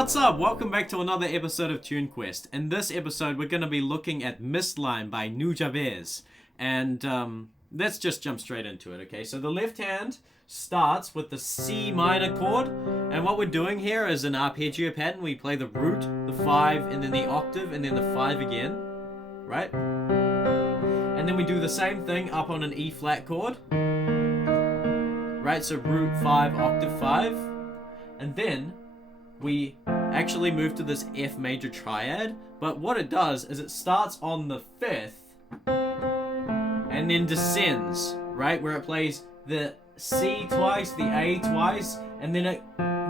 What's up? Welcome back to another episode of Tune Quest. In this episode, we're going to be looking at Mystline by Nujabes. And let's just jump straight into it, okay? So the left hand starts with the C minor chord. And what we're doing here is an arpeggio pattern. We play the root, the 5, and then the octave, and then the 5 again. Right? And then we do the same thing up on an E flat chord. Right? So root 5, octave 5. And then we actually move to this F major triad, but what it does is it starts on the 5th and then descends, right? Where it plays the C twice, the A twice, and then it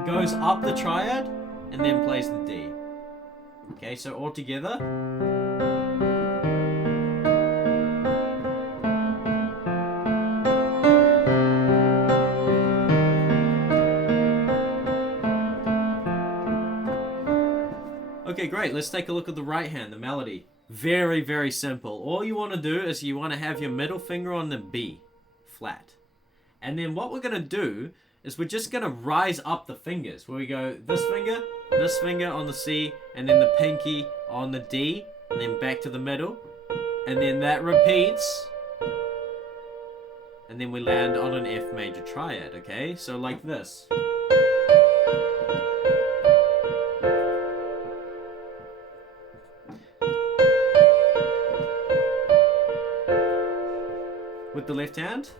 goes up the triad and then plays the D. Okay, so all together. Okay, great. Let's take a look at the right hand, the melody. Very, very simple. All you want to do is you want to have your middle finger on the B, flat. And then what we're going to do is we're just going to rise up the fingers. Where we go this finger on the C, and then the pinky on the D, and then back to the middle. And then that repeats. And then we land on an F major triad, okay? So like this. With the left hand.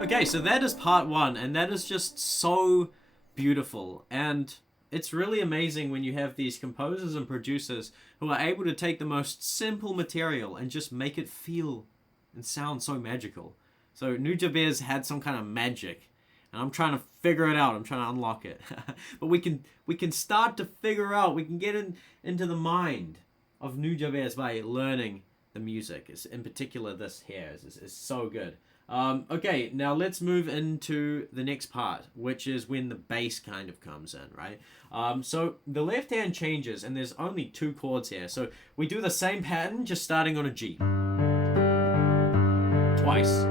Okay, so that is part 1, and that is just so beautiful. And it's really amazing when you have these composers and producers who are able to take the most simple material and just make it feel and sound so magical. So Nujabes had some kind of magic, and I'm trying to figure it out. I'm trying to unlock it. But we can start to figure out. We can get into the mind of Nujabes by learning the music. In particular, this here is so good. Okay, now let's move into the next part, which is when the bass kind of comes in, right? So the left hand changes, and there's only 2 chords here. So we do the same pattern, just starting on a G. Twice.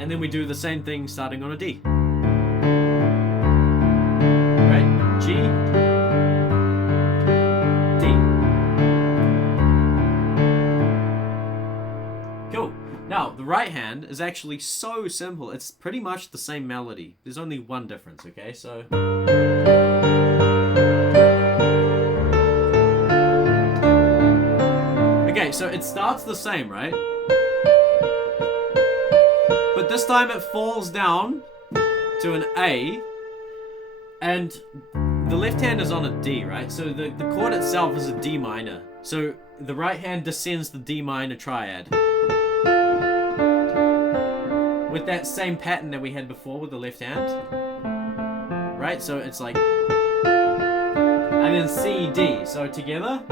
And then we do the same thing starting on a D. Right? G, D. Cool. Now, the right hand is actually so simple. It's pretty much the same melody. There's only one difference, okay? So... Okay, so it starts the same, right? But this time it falls down to an A, and the left hand is on a D, right? So the chord itself is a D minor. So the right hand descends the D minor triad with that same pattern that we had before with the left hand, right? So it's like, and then C, D. So together.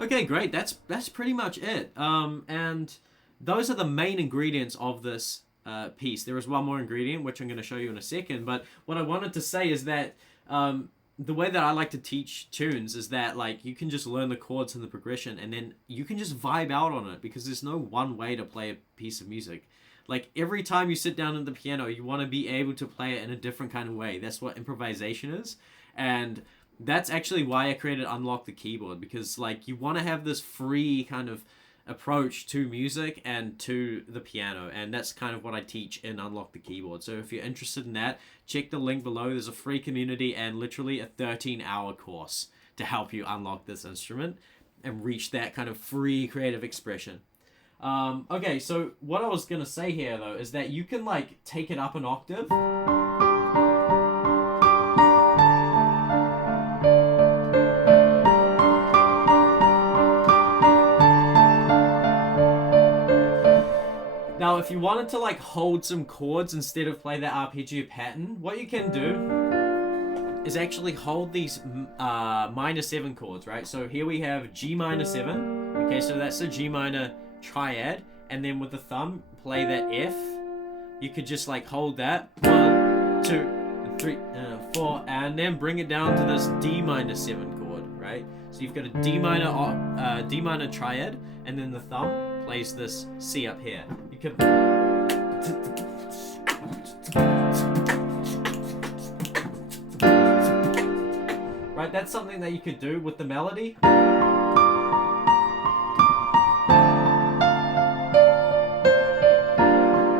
Okay, great. That's pretty much it. And those are the main ingredients of this piece. There is one more ingredient, which I'm going to show you in a second. But what I wanted to say is that the way that I like to teach tunes is that, like, you can just learn the chords and the progression, and then you can just vibe out on it, because there's no one way to play a piece of music. Like, every time you sit down at the piano, you want to be able to play it in a different kind of way. That's what improvisation is. And that's actually why I created Unlock the Keyboard, because, like, you want to have this free kind of approach to music and to the piano, and that's kind of what I teach in Unlock the Keyboard. So if you're interested in that, check the link below. There's a free community and literally a 13-hour course to help you unlock this instrument and reach that kind of free creative expression. Okay, so what I was gonna say here, though, is that you can, like, take it up an octave. Now, if you wanted to, like, hold some chords instead of play that arpeggio pattern, what you can do is actually hold these minor 7 chords, right? So here we have G minor 7, Okay, so that's a G minor triad, and then with the thumb, play that F. You could just like hold that 1, 2, 3, 4, and then bring it down to this D minor 7 chord, right? So you've got a D minor triad, and then the thumb plays this C up here. You could. Right, that's something that you could do with the melody.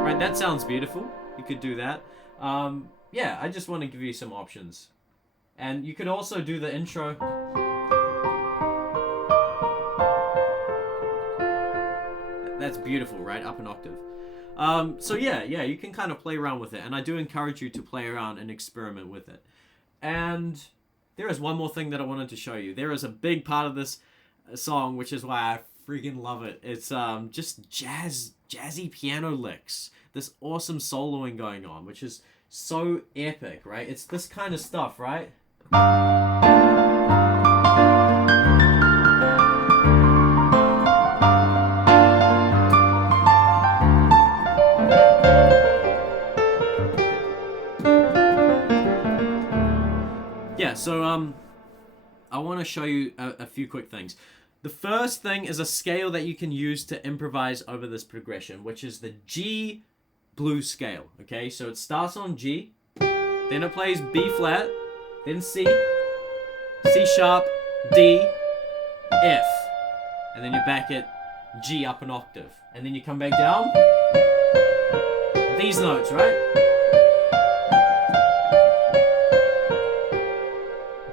Right, that sounds beautiful. You could do that. Yeah, I just want to give you some options. And you could also do the intro. That's beautiful, right? Up an octave. So yeah, you can kind of play around with it. And I do encourage you to play around and experiment with it. And there is one more thing that I wanted to show you. There is a big part of this song, which is why I freaking love it. It's just jazzy piano licks. This awesome soloing going on, which is so epic, right? It's this kind of stuff, right? Yeah, so I want to show you a few quick things. The first thing is a scale that you can use to improvise over this progression, which is the G blues scale, okay? So it starts on G, then it plays B flat, then C, C sharp, D, F, and then you're back at G up an octave, and then you come back down, these notes, right?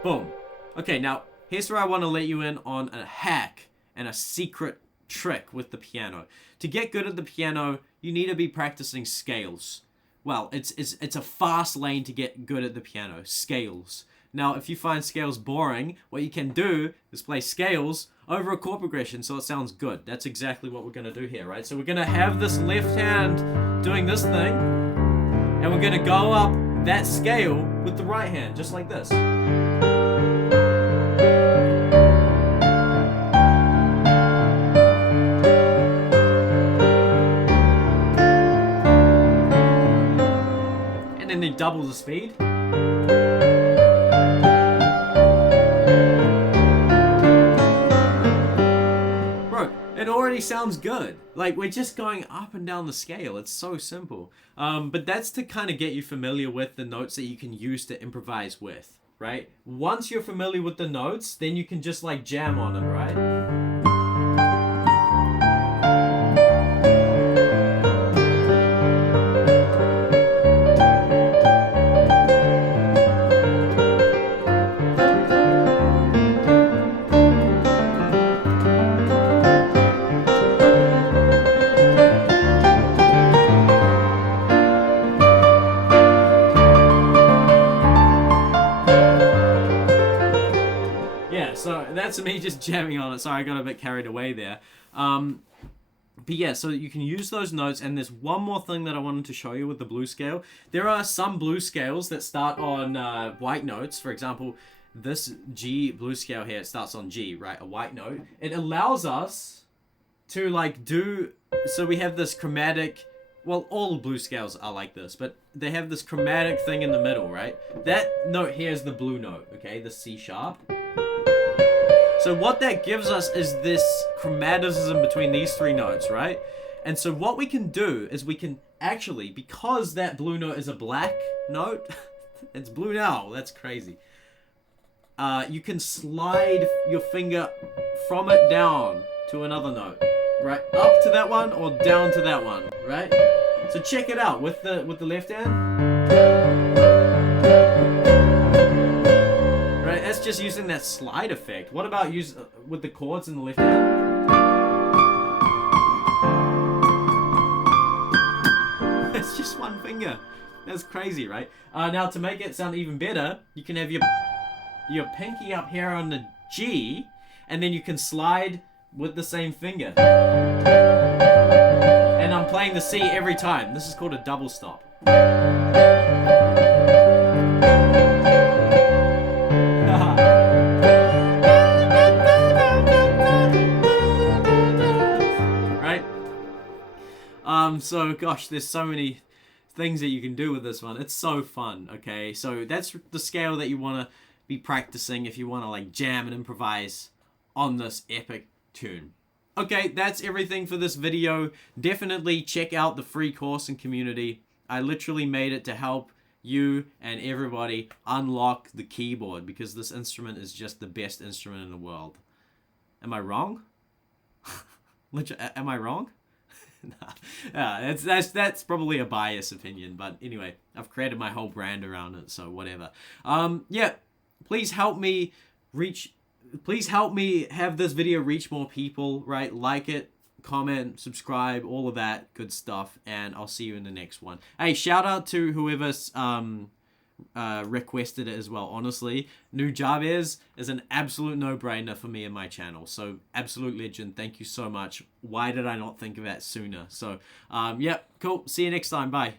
Boom. Okay, now here's where I want to let you in on a hack and a secret trick with the piano. To get good at the piano, you need to be practicing scales. Well, it's a fast lane to get good at the piano, scales. Now, if you find scales boring, what you can do is play scales over a chord progression so it sounds good. That's exactly what we're going to do here, right? So we're going to have this left hand doing this thing, and we're going to go up that scale with the right hand, just like this. And then double the speed. Bro, it already sounds good. Like, we're just going up and down the scale. It's so simple. But that's to kind of get you familiar with the notes that you can use to improvise with, right? Once you're familiar with the notes, then you can just like jam on it, right? So that's me just jamming on it. Sorry, I got a bit carried away there. But yeah, so you can use those notes, and there's one more thing that I wanted to show you with the blues scale. There are some blues scales that start on white notes. For example, this G blues scale here, it starts on G, right? A white note. It allows us to like do, so we have this chromatic, well, all blues scales are like this, but they have this chromatic thing in the middle, right? That note here is the blue note, okay? The C sharp. So what that gives us is this chromaticism between these three notes, right? And so what we can do is we can actually, because that blue note is a black note, it's blue now, that's crazy. You can slide your finger from it down to another note, right? Up to that one or down to that one, right? So check it out with the left hand. That's just using that slide effect. What about with the chords in the left hand? It's just one finger. That's crazy, right? Now to make it sound even better, you can have your pinky up here on the G, and then you can slide with the same finger. And I'm playing the C every time. This is called a double stop. So gosh, there's so many things that you can do with this one. It's so fun. Okay, so that's the scale that you want to be practicing if you want to like jam and improvise on this epic tune. Okay, that's everything for this video. Definitely check out the free course and community. I literally made it to help you and everybody unlock the keyboard because this instrument is just the best instrument in the world. Am I wrong? Am I wrong? Nah, that's probably a biased opinion, but anyway, I've created my whole brand around it, so whatever. Yeah, please help me have this video reach more people, right? Like it, comment, subscribe, all of that good stuff, and I'll see you in the next one. Hey, shout out to whoever's requested it as well. Honestly, Nujabes is an absolute no-brainer for me and my channel, so absolute legend. Thank you so much. Why did I not think of that sooner? So yeah, cool. See you next time. Bye.